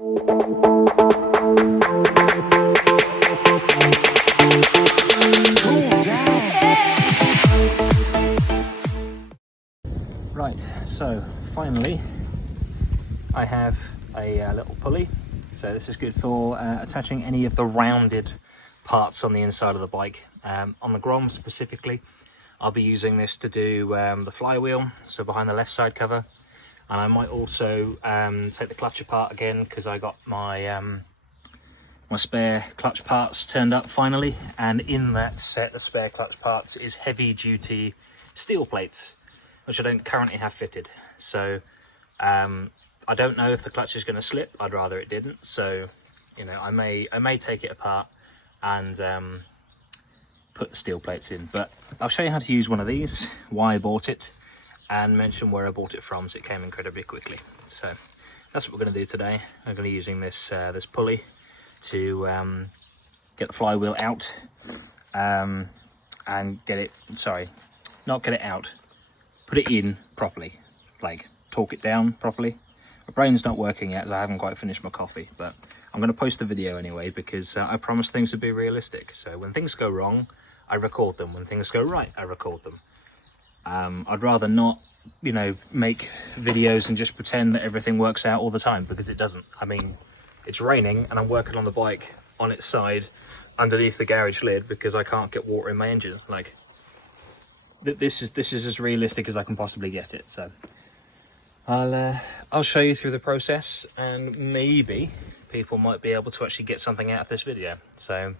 Right, so finally I have a little pulley. So this is good for attaching any of the rounded parts on the inside of the bike. On the Grom specifically, I'll be using this to do the flywheel, so behind the left side cover. And I might also take the clutch apart again, because I got my my spare clutch parts turned up finally. And in that set of spare clutch parts is heavy duty steel plates, which I don't currently have fitted. So I don't know if the clutch is going to slip. I'd rather it didn't. So, you know, I may take it apart and put the steel plates in. But I'll show you how to use one of these, why I bought it, and mention where I bought it from, so it came incredibly quickly. So that's what we're going to do today. I'm going to be using this this pulley to get the flywheel out and get it, sorry, not get it out, put it in properly, like torque it down properly. My brain's not working yet, as I haven't quite finished my coffee, but I'm going to post the video anyway, because I promise things would be realistic. So when things go wrong, I record them. When things go right, I record them. I'd rather not, you know, make videos and just pretend that everything works out all the time, because it doesn't. I mean, it's raining and I'm working on the bike on its side underneath the garage lid because I can't get water in my engine. Like, this is as realistic as I can possibly get it. So I'll show you through the process, and maybe people might be able to actually get something out of this video. So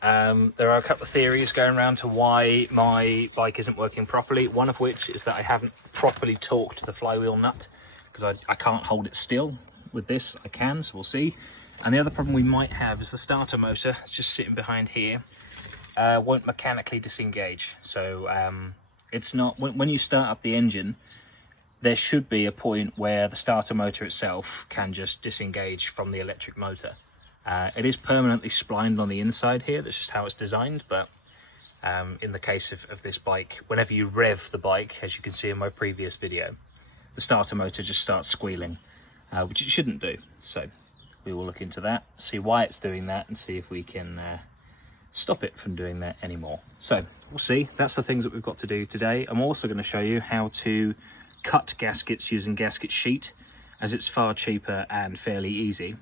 there are a couple of theories going around to why my bike isn't working properly. One of which is that I haven't properly torqued the flywheel nut, because I can't hold it still. With this I can, so we'll see. And the other problem we might have is the starter motor, it's just sitting behind here, won't mechanically disengage. So it's not, when you start up the engine, there should be a point where the starter motor itself can just disengage from the electric motor. It is permanently splined on the inside here, that's just how it's designed, but in the case of this bike, whenever you rev the bike, as you can see in my previous video, the starter motor just starts squealing, which it shouldn't do. So we will look into that, see why it's doing that, and see if we can stop it from doing that anymore. So we'll see. That's the things that we've got to do today. I'm also going to show you how to cut gaskets using gasket sheet, as it's far cheaper and fairly easy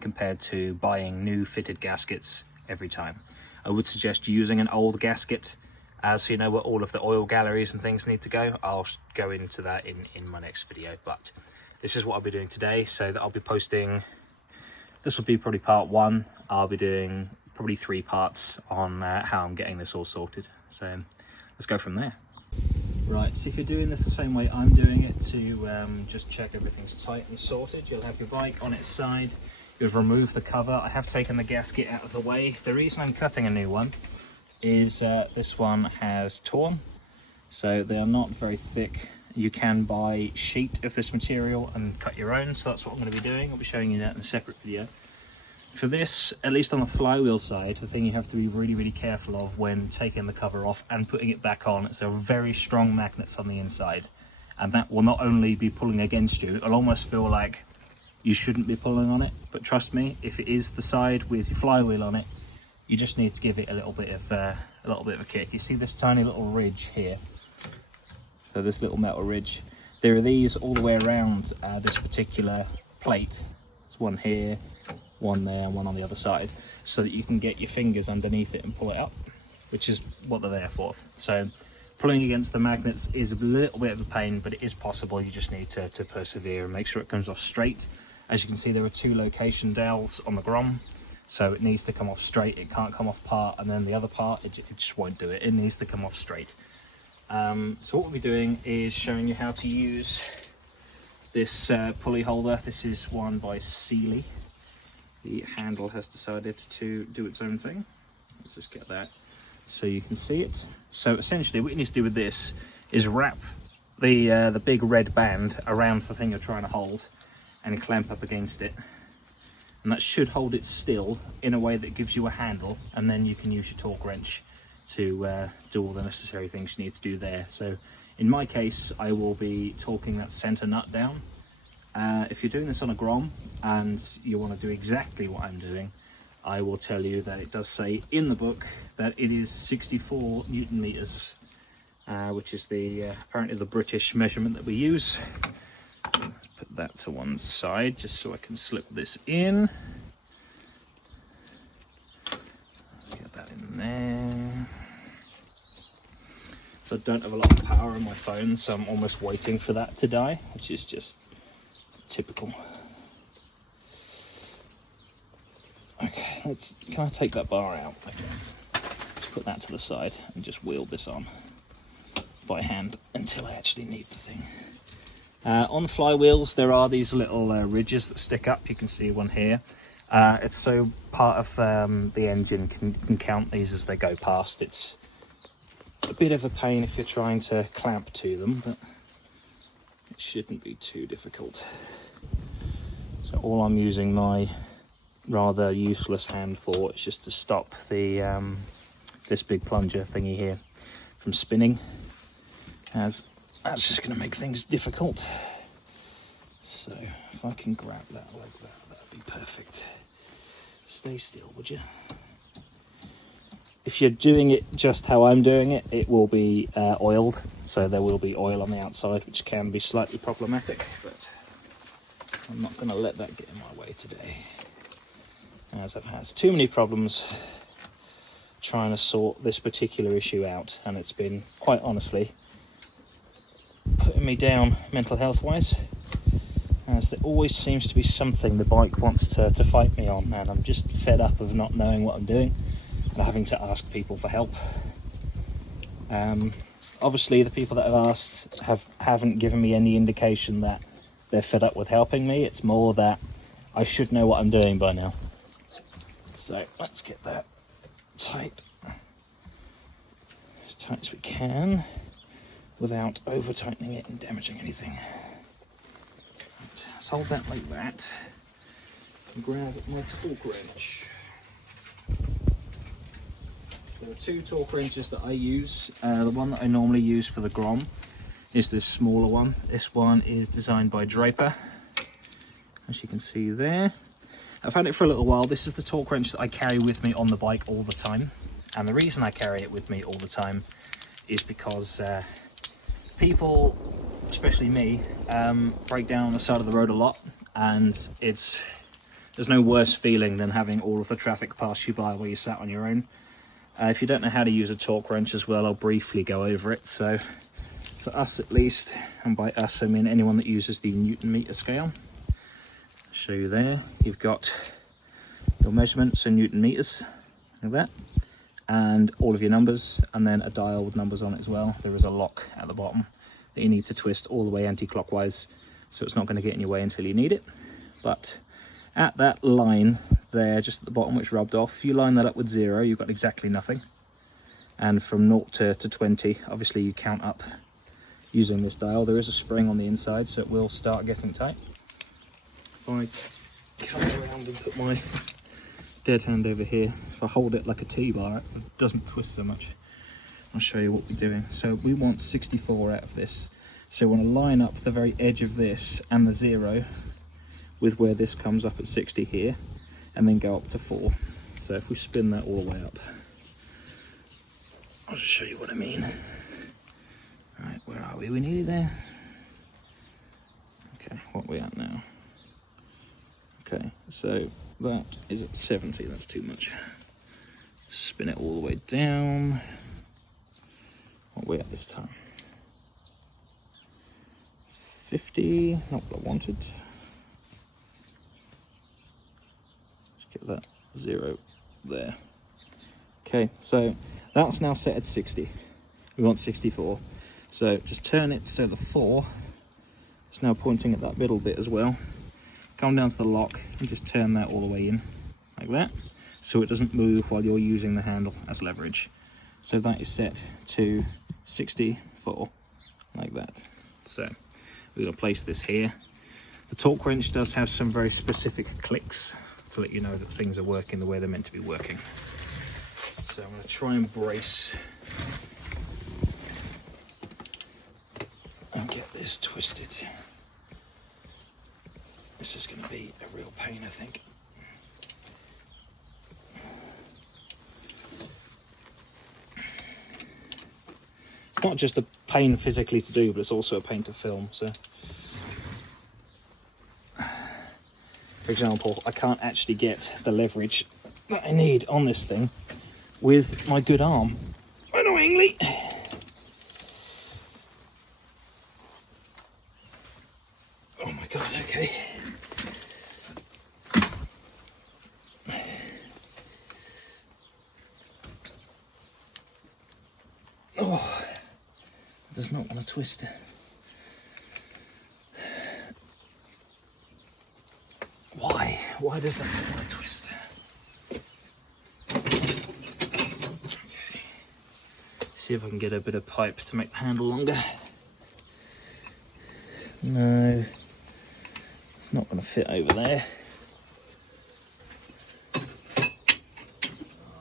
compared to buying new fitted gaskets every time. I would suggest using an old gasket, so you know where all of the oil galleries and things need to go. I'll go into that in my next video, but this is what I'll be doing today. So that I'll be posting, this will be probably part one. I'll be doing probably 3 parts on how I'm getting this all sorted. So let's go from there. Right, so if you're doing this the same way I'm doing it, to just check everything's tight and sorted, you'll have your bike on its side. You've removed the cover. I have taken the gasket out of the way. The reason I'm cutting a new one is this one has torn, so they are not very thick. You can buy sheet of this material and cut your own, so that's what I'm going to be doing. I'll be showing you that in a separate video. For this, at least on the flywheel side, the thing you have to be really, really careful of when taking the cover off and putting it back on, is there are very strong magnets on the inside, and that will not only be pulling against you, it'll almost feel like you shouldn't be pulling on it. But trust me, if it is the side with your flywheel on it, you just need to give it a little bit of a kick. You see this tiny little ridge here? So this little metal ridge, there are these all the way around this particular plate. There's one here, one there, and one on the other side, so that you can get your fingers underneath it and pull it up, which is what they're there for. So pulling against the magnets is a little bit of a pain, but it is possible. You just need to persevere and make sure it comes off straight. As you can see, there are 2 location dowels on the Grom, so it needs to come off straight. It can't come off part, and then the other part, it just won't do it. It needs to come off straight. So what we'll be doing is showing you how to use this pulley holder. This is one by Sealy. The handle has decided to do its own thing. Let's just get that so you can see it. So essentially what you need to do with this is wrap the big red band around the thing you're trying to hold and clamp up against it. And that should hold it still in a way that gives you a handle, and then you can use your torque wrench to do all the necessary things you need to do there. So in my case, I will be torquing that center nut down, If you're doing this on a Grom and you want to do exactly what I'm doing, I will tell you that it does say in the book that it is 64 Newton meters, which is apparently the British measurement that we use. Let's put that to one side just so I can slip this in. Get that in there. So I don't have a lot of power on my phone, so I'm almost waiting for that to die, which is just typical. Okay, can I take that bar out? Okay, let's put that to the side and just wheel this on by hand until I actually need the thing. On the flywheels, there are these little ridges that stick up. You can see one here. It's so part of the engine can count these as they go past. It's a bit of a pain if you're trying to clamp to them, but it shouldn't be too difficult. So all I'm using my rather useless hand for is just to stop the this big plunger thingy here from spinning, as that's just going to make things difficult. So if I can grab that like that, that'd be perfect. Stay still, would you? If you're doing it just how I'm doing it, it will be oiled, so there will be oil on the outside, which can be slightly problematic, but I'm not going to let that get in my way today, as I've had too many problems trying to sort this particular issue out, and it's been, quite honestly, putting me down mental health wise, as there always seems to be something the bike wants to fight me on, and I'm just fed up of not knowing what I'm doing and having to ask people for help. Obviously the people that have asked haven't given me any indication that they're fed up with helping me. It's more that I should know what I'm doing by now. So let's get that tight, as tight as we can, without over tightening it and damaging anything. Right, let's hold that like that and grab my torque wrench. There are two torque wrenches that I use. The one that I normally use for the Grom is this smaller one. This one is designed by Draper, as you can see there. I've had it for a little while. This is the torque wrench that I carry with me on the bike all the time, and the reason I carry it with me all the time is because people, especially me, break down on the side of the road a lot, and there's no worse feeling than having all of the traffic pass you by while you sat on your own. If you don't know how to use a torque wrench as well, I'll briefly go over it. So for us at least, and by us I mean anyone that uses the Newton meter scale, I'll show you there. You've got your measurements in Newton meters, like that, and all of your numbers, and then a dial with numbers on it as well. There is a lock at the bottom that you need to twist all the way anti-clockwise, so it's not going to get in your way until you need it. But at that line there, just at the bottom, which rubbed off, if you line that up with 0, you've got exactly nothing. And from 0 to 20, obviously you count up using this dial. There is a spring on the inside, so it will start getting tight. If I come around and put my dead hand over here, if I hold it like a T-bar, it doesn't twist so much. I'll show you what we're doing. So we want 64 out of this. So we want to line up the very edge of this and the 0 with where this comes up at 60 here, and then go up to 4. So if we spin that all the way up, I'll just show you what I mean. Right, where are we? We nearly there. Okay, what are we at now? Okay, so that is at 70, that's too much. Spin it all the way down. What are we at this time? 50, not what I wanted. Get that 0 there. Okay, so that's now set at 60. We want 64. So just turn it so the 4 is now pointing at that middle bit as well. Come down to the lock and just turn that all the way in, like that, so it doesn't move while you're using the handle as leverage. So that is set to 64, like that. So we're going to place this here. The torque wrench does have some very specific clicks to let you know that things are working the way they're meant to be working. So I'm going to try and brace and get this twisted. This is going to be a real pain, I think. It's not just a pain physically to do, but it's also a pain to film. So, for example, I can't actually get the leverage that I need on this thing with my good arm. Annoyingly. Oh my god, okay. Oh, it does not want to twist it. Why? Why does that not want to twist? Okay. See if I can get a bit of pipe to make the handle longer. No, it's not going to fit over there. Oh,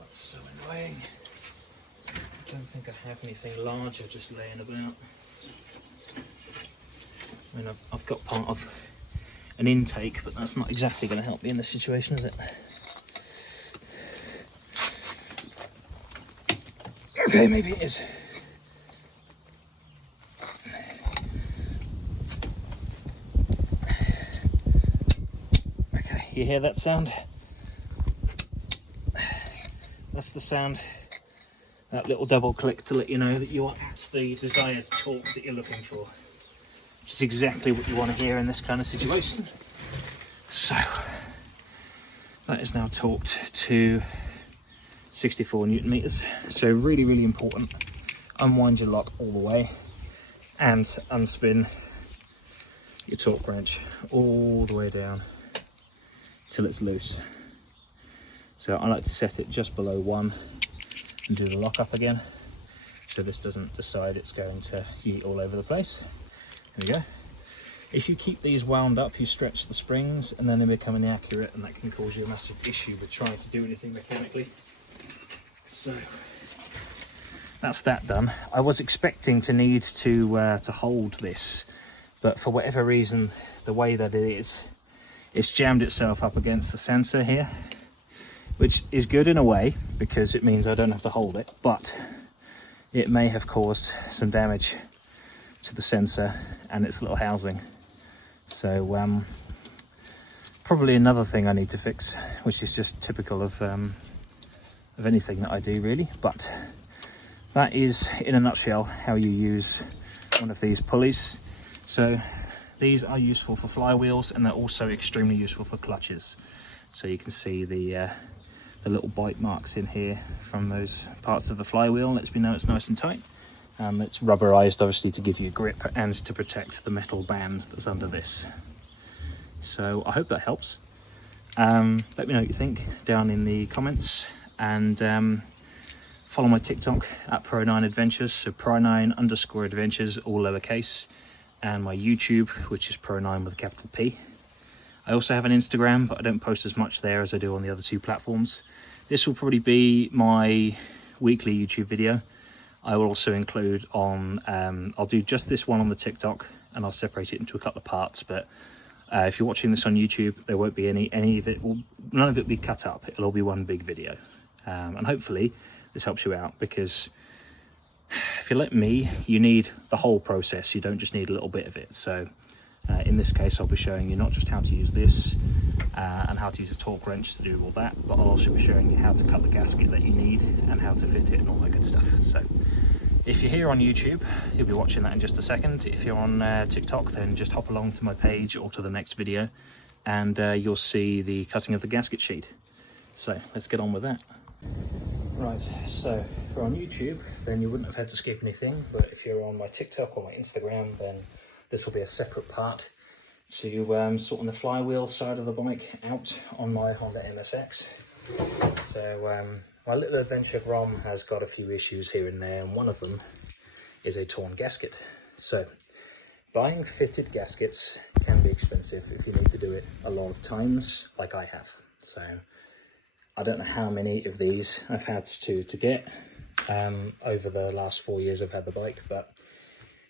it's so annoying. I don't think I have anything larger just laying about. I mean, I've got part of an intake, but that's not exactly going to help me in this situation, is it? Okay, maybe it is. Okay, you hear that sound? That's the sound. That little double click to let you know that you are at the desired torque that you're looking for. Which is exactly what you want to hear in this kind of situation. So, that is now torqued to 64 Newton meters. So really, really important. Unwind your lock all the way and unspin your torque wrench all the way down till it's loose. So I like to set it just below 1 and do the lock up again, so this doesn't decide it's going to yeet all over the place. There we go. If you keep these wound up, you stretch the springs and then they become inaccurate, and that can cause you a massive issue with trying to do anything mechanically. So that's that done. I was expecting to need to hold this, but for whatever reason, the way that it is, it's jammed itself up against the sensor here, which is good in a way because it means I don't have to hold it, but it may have caused some damage to the sensor and its little housing. So probably another thing I need to fix, which is just typical of anything that I do really. But that is in a nutshell how you use one of these pulleys. So these are useful for flywheels, and they're also extremely useful for clutches. So you can see the little bite marks in here from those parts of the flywheel. Lets me know it's nice and tight. It's rubberized obviously to give you grip and to protect the metal band that's under this. So I hope that helps. Let me know what you think down in the comments, and follow my TikTok at Pro9 Adventures, so Pro9_Adventures, all lowercase, and my YouTube, which is Pro9 with a capital P. I also have an Instagram, but I don't post as much there as I do on the other two platforms. This will probably be my weekly YouTube video. I will also include on, I'll do just this one on the TikTok, and I'll separate it into a couple of parts. But if you're watching this on YouTube, there won't be any of it, none of it will be cut up. It'll all be one big video. And hopefully this helps you out, because if you're like me, you need the whole process. You don't just need a little bit of it. So in this case, I'll be showing you not just how to use this and how to use a torque wrench to do all that, but I'll also be showing you how to cut the gasket that you need and how to fit it and all that good stuff. So if you're here on YouTube, you'll be watching that in just a second. If you're on TikTok, then just hop along to my page or to the next video, and you'll see the cutting of the gasket sheet. So let's get on with that. Right, so if you're on YouTube, then you wouldn't have had to skip anything, but if you're on my TikTok or my Instagram, then this will be a separate part to sorting the flywheel side of the bike out on my Honda MSX. So my little Adventure Grom has got a few issues here and there, and one of them is a torn gasket. So buying fitted gaskets can be expensive if you need to do it a lot of times, like I have. So I don't know how many of these I've had to get over the last 4 years I've had the bike, but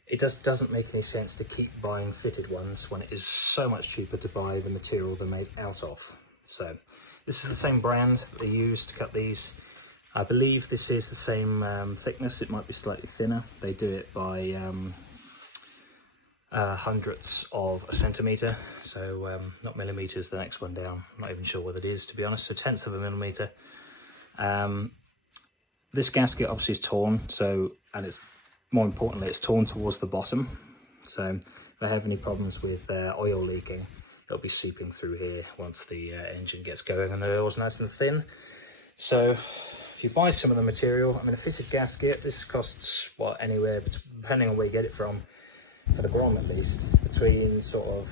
it doesn't make any sense to keep buying fitted ones when it is so much cheaper to buy the material they're made out of. So this is the same brand that they use to cut these. I believe this is the same thickness. It might be slightly thinner. They do it by hundredths of a centimetre, so not millimetres, the next one down. I'm not even sure what it is, to be honest, so tenths of a millimetre. This gasket obviously is torn, so, and it's more importantly, it's torn towards the bottom. So if I have any problems with oil leaking, it'll be seeping through here once the engine gets going and the oil's nice and thin. So if you buy some of the material, I mean, a fitted gasket, this costs, what, anywhere, depending on where you get it from, for the Grom at least, between sort of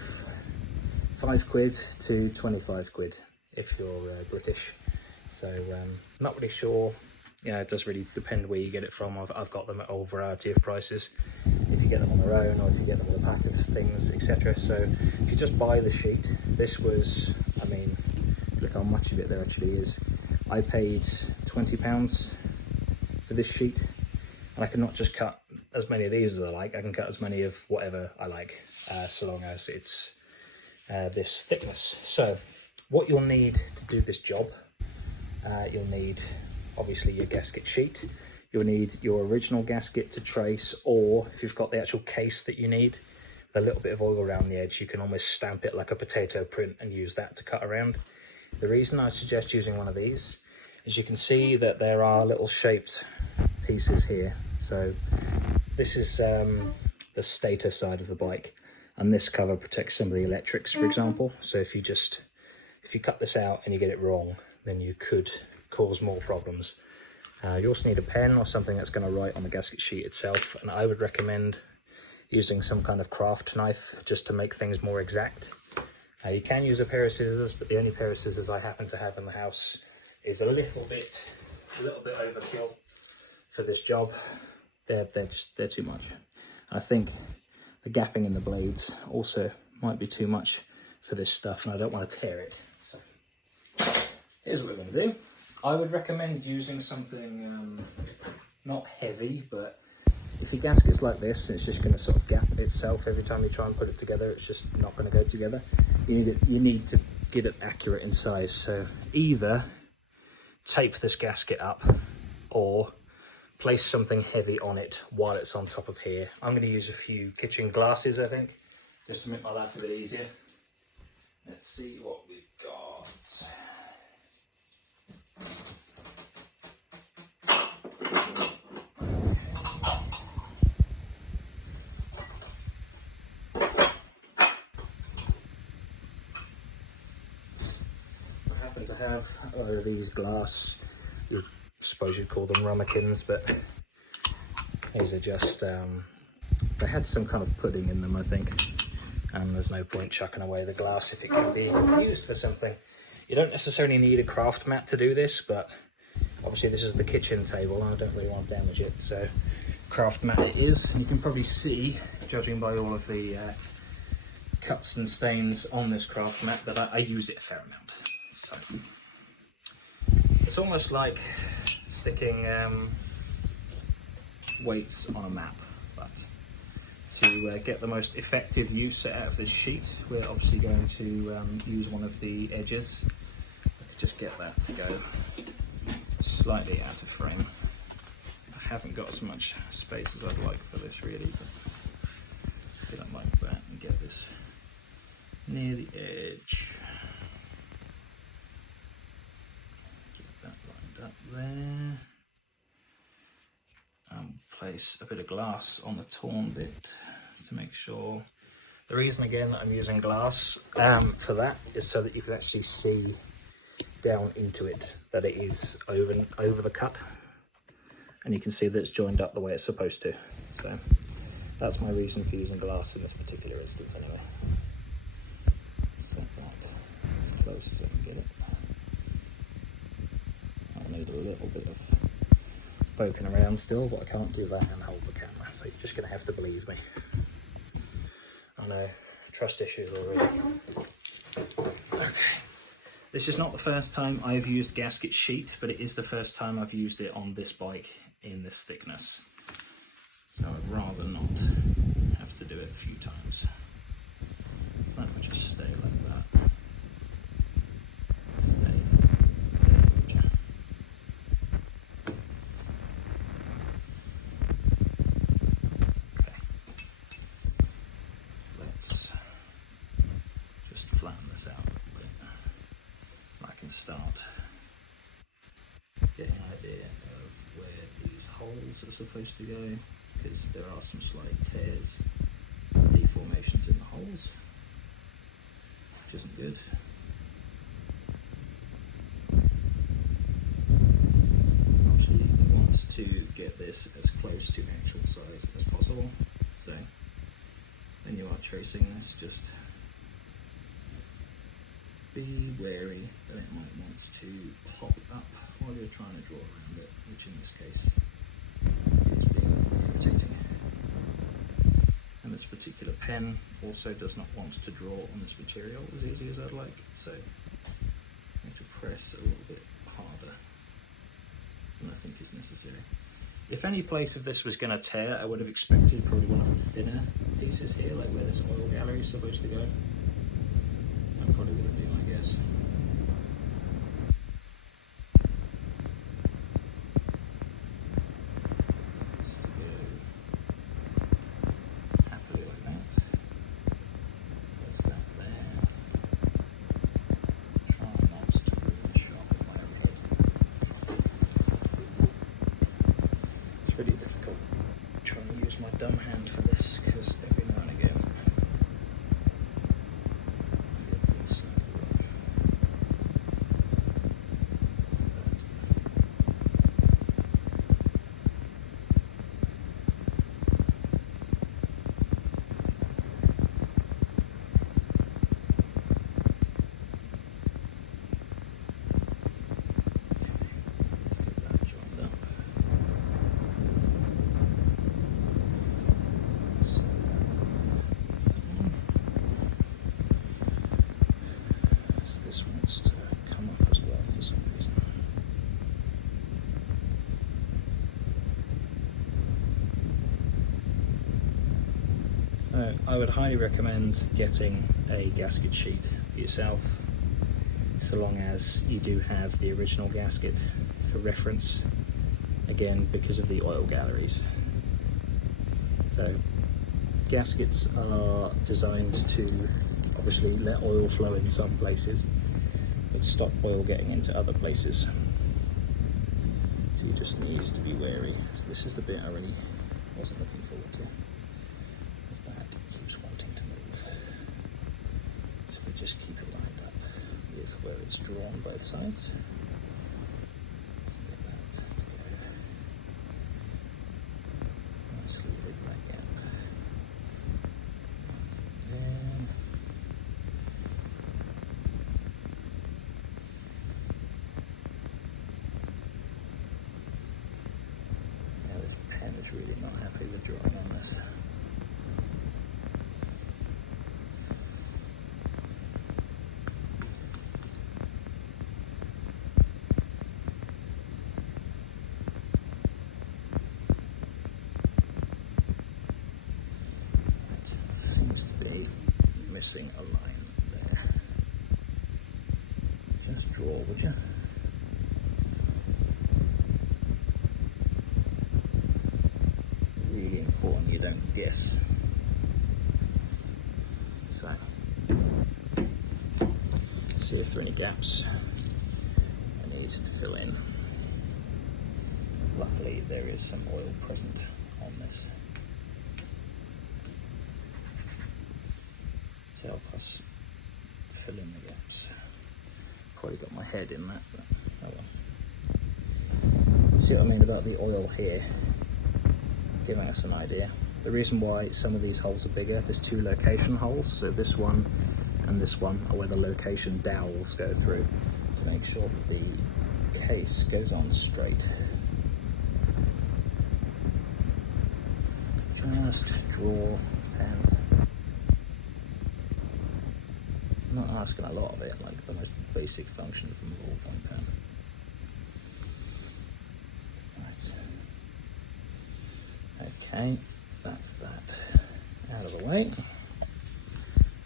£5 to 25 quid if you're British. So not really sure. You know, it does really depend where you get it from. I've got them at a whole variety of prices, if you get them on their own or if you get them with a pack of things, etc. So if you just buy the sheet, this was, I mean, look how much of it there actually is. I paid £20 for this sheet, and I can not just cut as many of these as I like, I can cut as many of whatever I like, so long as it's this thickness. So what you'll need to do this job, you'll need obviously your gasket sheet, you'll need your original gasket to trace, or if you've got the actual case that you need, with a little bit of oil around the edge, you can almost stamp it like a potato print and use that to cut around. The reason I suggest using one of these is you can see that there are little shaped pieces here. So this is the stator side of the bike, and this cover protects some of the electrics, for example. So if you cut this out and you get it wrong, then you could cause more problems. You also need a pen or something that's going to write on the gasket sheet itself, and I would recommend using some kind of craft knife just to make things more exact. You can use a pair of scissors, but the only pair of scissors I happen to have in the house is a little bit overkill for this job. They're too much. I think the gapping in the blades also might be too much for this stuff, and I don't want to tear it. So here's what we're going to do. I would recommend using something not heavy, but if your gasket's like this, it's just going to sort of gap itself every time you try and put it together. It's just not going to go together. You need to get it accurate in size. So either tape this gasket up or place something heavy on it while it's on top of here. I'm going to use a few kitchen glasses, I think, just to make my life a bit easier. Let's see what we've got. I happen to have these glass, I suppose you'd call them ramekins, but these are just, they had some kind of pudding in them, I think, and there's no point chucking away the glass if it can be used for something. You don't necessarily need a craft mat to do this, but obviously this is the kitchen table and I don't really want to damage it, so craft mat it is. And you can probably see, judging by all of the cuts and stains on this craft mat, that I use it a fair amount. So it's almost like sticking weights on a map, but to get the most effective use out of this sheet, we're obviously going to use one of the edges. I could just get that to go slightly out of frame. I haven't got as much space as I'd like for this really, but get it like that and get this near the edge. Get that lined up there. Place a bit of glass on the torn bit to make sure. The reason again that I'm using glass for that is so that you can actually see down into it that it is over the cut, and you can see that it's joined up the way it's supposed to. So that's my reason for using glass in this particular instance anyway. Set that as close as I can get it. I'll need a little bit of poking around still, but I can't do that and hold the camera, so you're just going to have to believe me. I know, trust issues already. Okay, this is not the first time I've used gasket sheet, but it is the first time I've used it on this bike in this thickness, so I'd rather not few times. That would just stay like that. Stay there, would you? Okay. Let's just flatten this out a little bit. I can start getting an idea of where these holes are supposed to go, because there are some slight tears, deformations in the holes, which isn't good. Obviously you want to get this as close to actual size as possible, so when you are tracing this, just be wary that it might want to pop up while you're trying to draw around it, which in this case is being irritating. And this particular pen also does not want to draw on this material as easy as I'd like, so I have to press a little bit harder than I think is necessary. If any place of this was going to tear, I would have expected probably one of the thinner pieces here, like where this oil gallery is supposed to go. That probably would have been my guess. Happily like that. There's that there. Try not to ruin the shot of my own head. It's really difficult trying to use my dumb hand for this, because every now and again I would highly recommend getting a gasket sheet for yourself, so long as you do have the original gasket for reference, again because of the oil galleries. So gaskets are designed to obviously let oil flow in some places, but stop oil getting into other places. So you just need to be wary. So this is the bit I really wasn't looking forward to. That keeps wanting to move. So if we just keep it lined up with where it's drawn both sides. Get that to go nicely rig back in. There. Now this pen is really not happy with drawing on this. To be missing a line there. Just draw, would you? Really important you don't guess. So, see if there are any gaps I need to fill in. Luckily there is some oil present on this to help us fill in the gaps. Probably got my head in that, but oh well. See what I mean about the oil here, giving us an idea. The reason why some of these holes are bigger, there's two location holes, so this one and this one are where the location dowels go through to make sure that the case goes on straight. Just draw pen. I'm not asking a lot of it, like the most basic function from a ballpoint pen. Right. Okay, that's that. out of the way.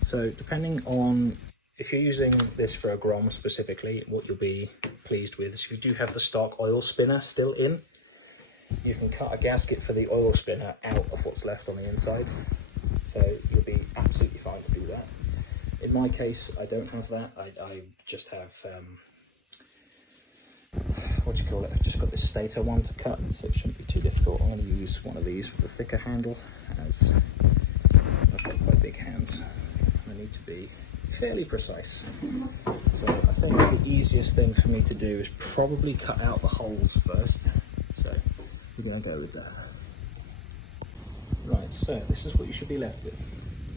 So depending on, if you're using this for a Grom specifically, what you'll be pleased with is if you do have the stock oil spinner still in, you can cut a gasket for the oil spinner out of what's left on the inside. So you'll be absolutely fine to do that. In my case, I don't have that. I just have, what do you call it? I've just got this stator one to cut, so it shouldn't be too difficult. I'm going to use one of these with a thicker handle, as I've got quite big hands. I need to be fairly precise. So I think the easiest thing for me to do is probably cut out the holes first. So we're going to go with that. Right, so this is what you should be left with.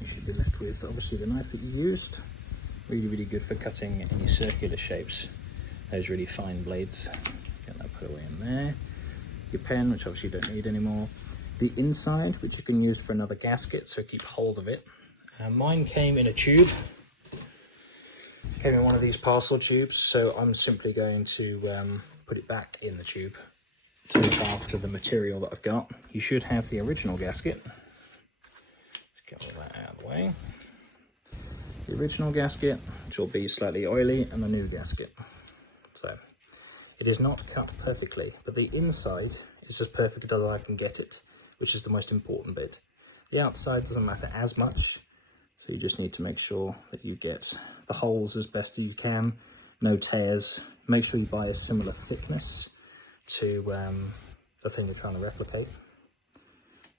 You should be left with obviously the knife that you used. Really, really good for cutting any circular shapes. Those really fine blades. Get that put away in there. Your pen, which obviously you don't need anymore. The inside, which you can use for another gasket, so keep hold of it. Mine came in a tube. Came in one of these parcel tubes, so I'm simply going to put it back in the tube to look after the material that I've got. You should have the original gasket. Let's get all that out of the way. The original gasket, which will be slightly oily, and the new gasket. So it is not cut perfectly, but the inside is as perfect as I can get it, which is the most important bit. The outside doesn't matter as much, so you just need to make sure that you get the holes as best as you can, no tears. Make sure you buy a similar thickness to the thing you're trying to replicate.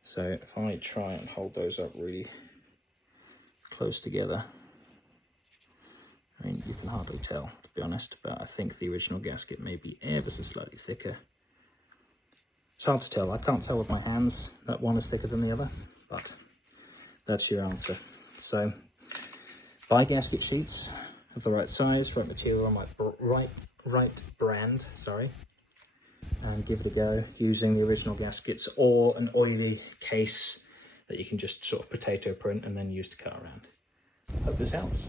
So if I try and hold those up really close together, I mean, you can hardly tell, to be honest, but I think the original gasket may be ever so slightly thicker. It's hard to tell. I can't tell with my hands that one is thicker than the other, but that's your answer. So buy gasket sheets of the right size, right material, right brand, sorry, and give it a go using the original gaskets or an oily case that you can just sort of potato print and then use to cut around. Hope this helps.